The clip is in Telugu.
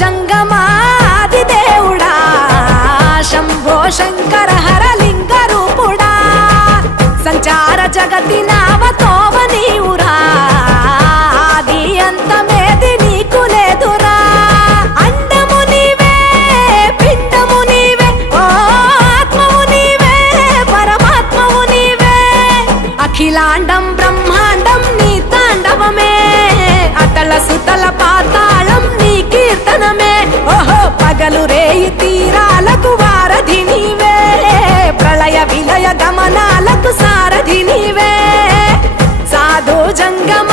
జంగమాది దేవుడా శంభో శంకర హరలింగ రూపుడా సంచార జగతి నావతోవ నీవురా ఆది అంతమేది నీకు లేదురా అండము నీవే పిండము నీవే ఓ ఆత్మవు నీవే పరమాత్మవు నీవే అఖిలాండం బ్రహ్మాండం నీ తాండవమే అతల సుతల పాతాళం నీ కీర్తనమే ఓహో పగలు రేయి తీరాలకు వారధి నీవే ప్రళయ విలయ గమనాలకు సారథి నీవే సాధు జంగమ